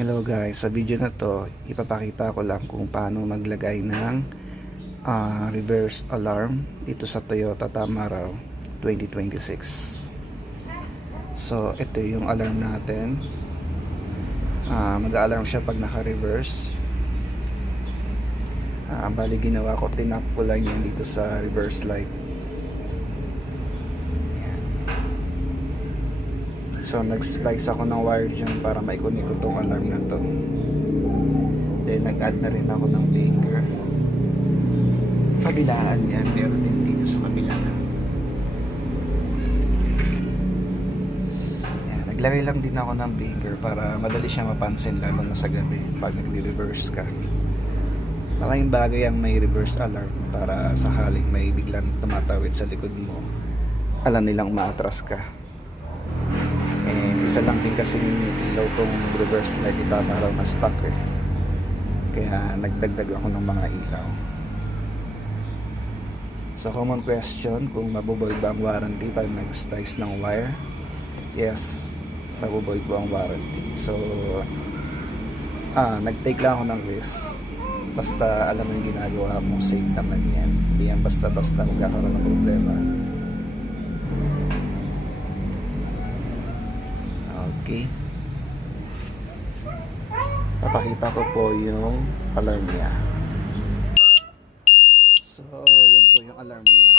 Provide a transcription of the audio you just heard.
Hello guys, sa video na to ipapakita ko lang kung paano maglagay ng reverse alarm dito sa Toyota Tamaraw 2026. So ito yung alarm natin. Mag-alarm siya pag naka-reverse. Bali ginawa ko, tinap ko lang yan dito sa reverse light. So nag-splice ako ng wire dyan para maikunik ko tong alarm na to. Then nag-add na rin ako ng blinker. Kabilaan yan, pero din dito sa kabila. Yan, naglagay lang din ako ng blinker para madali siya mapansin lalo na sa gabi pag nagre-reverse ka. Malaking bagay ang may reverse alarm para sakaling may biglang tumatawid sa likod mo, alam nilang maatras ka. Isa lang din kasing ilaw tong reverse light ni Tamaraw na stock eh. Kaya nagdagdag ako ng mga ilaw. So common question, kung mabuboy ba ang warranty pag nag-splice ng wire? Yes, mabuboy po ang warranty. So nag-take lang ako ng risk. Basta alam mo yung ginagawa mo, safe naman yan. Hindi yan basta-basta magkakaroon ng problema. Okay. Papakita ko po yung alarm niya. So, yan po yung alarm niya.